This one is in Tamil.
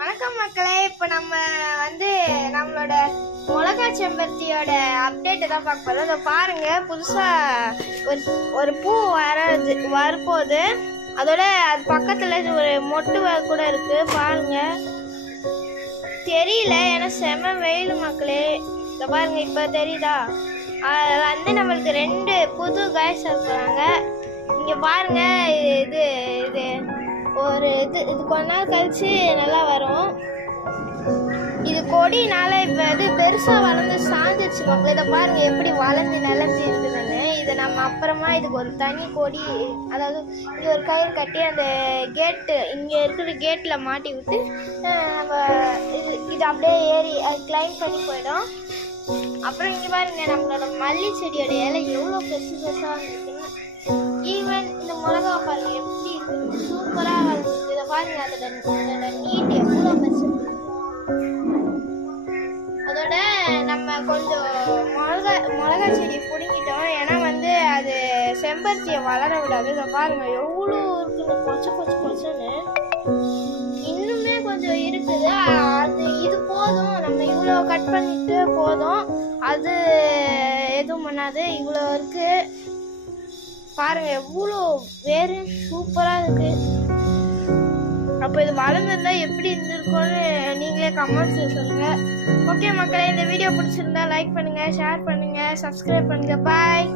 வணக்கம் மக்களே. இப்போ நம்ம நம்மளோட மிளகா செம்பருத்தியோட அப்டேட்டை தான் பார்க்க போகிறோம். அதை பாருங்க, புதுசாக ஒரு பூ வரப்போகுது. அதோட அது பக்கத்தில் ஒரு மொட்டு கூட இருக்கு. பாருங்க, தெரியல ஏன்னா செம வெயில் மக்களே. இதை பாருங்க, இப்போ தெரியுதா? நம்மளுக்கு 2 புது காய்ஸ் இருக்கிறாங்க. இங்கே பாருங்க, இது இது ஒரு இது கொஞ்ச நாள் கழிச்சு நல்லா வரும். இது கொடினால இப்போ பெருசாக வளர்ந்து சாஞ்சிருச்சு மக்கள். இதை பாருங்க எப்படி வளர்ந்து நிலஞ்சி இருக்குதுன்னு. இதை நம்ம அப்புறமா இதுக்கு ஒரு தனி கொடி, அதாவது இங்கே ஒரு கயிறு கட்டி அந்த கேட்டு இங்கே இருக்கிற கேட்டில் மாட்டி விட்டு நம்ம இது அப்படியே ஏறி அது கிளைம் பண்ணி போயிடும். அப்புறம் இங்கே பாருங்க, நம்மளோட மல்லி செடியோட இலை எவ்வளோ பெருசாக இருக்குன்னு. ஈவன் இந்த மிளகா பாருங்க எப்படி இருக்கு, சூப்பராக வருது. இதை பாருங்க, அதோட நீட் எவ்வளோ பெருசு. அதோட நம்ம கொஞ்சம் மிளகா செடி பிடுங்கிட்டோம். ஏன்னா அது செம்பருத்தியை வளர விடாது. இதை பாருங்க எவ்வளோ இருக்குன்னு, கொச்சுன்னு இன்னுமே கொஞ்சம் இருக்குது. இது போதும், நம்ம இவ்வளோ கட் பண்ணிட்டு போதும், அது எதுவும் பண்ணாது. இவ்வளோ இருக்கு பாருங்க, எவ்வளோ வேறு சூப்பராக இருக்கு. அப்போ இது வளர்ந்துருந்தா எப்படி இருந்திருக்கும்னு நீங்களே கமெண்ட்ஸில் சொல்லுங்கள். ஓகே மக்களே, இந்த வீடியோ பிடிச்சிருந்தா லைக் பண்ணுங்கள், ஷேர் பண்ணுங்கள், சப்ஸ்கிரைப் பண்ணுங்கள். பாய்.